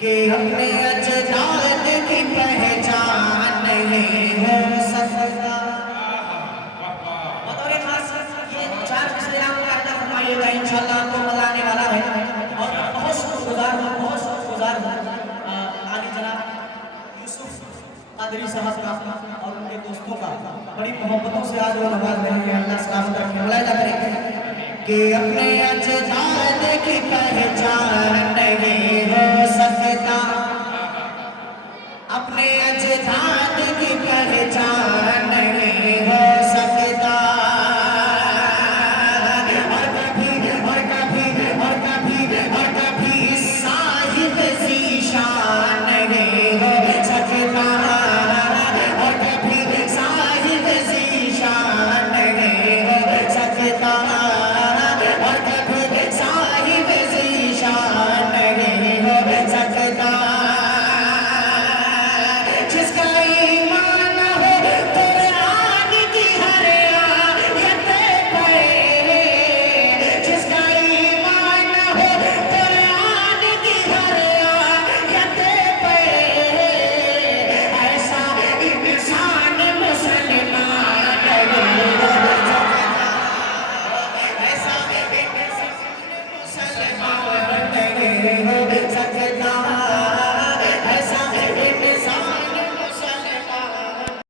कि अपने अजदाद की पहचान नहीं हो सकता। बतौर खास ये 4 मिसरे आपको कायदा फरमाइएगा, इंशाल्लाह आपको मजा आने वाला है। और बहुत शुक्रगुजार हूँ आली जनाब यूसुफ कादरी साहब का और उनके दोस्तों का, बड़ी मोहब्बतों से आज वो नवाज रहे हैं। अल्लाह सलामत रखे, मौला करें कि अपने अजदाद की पहचान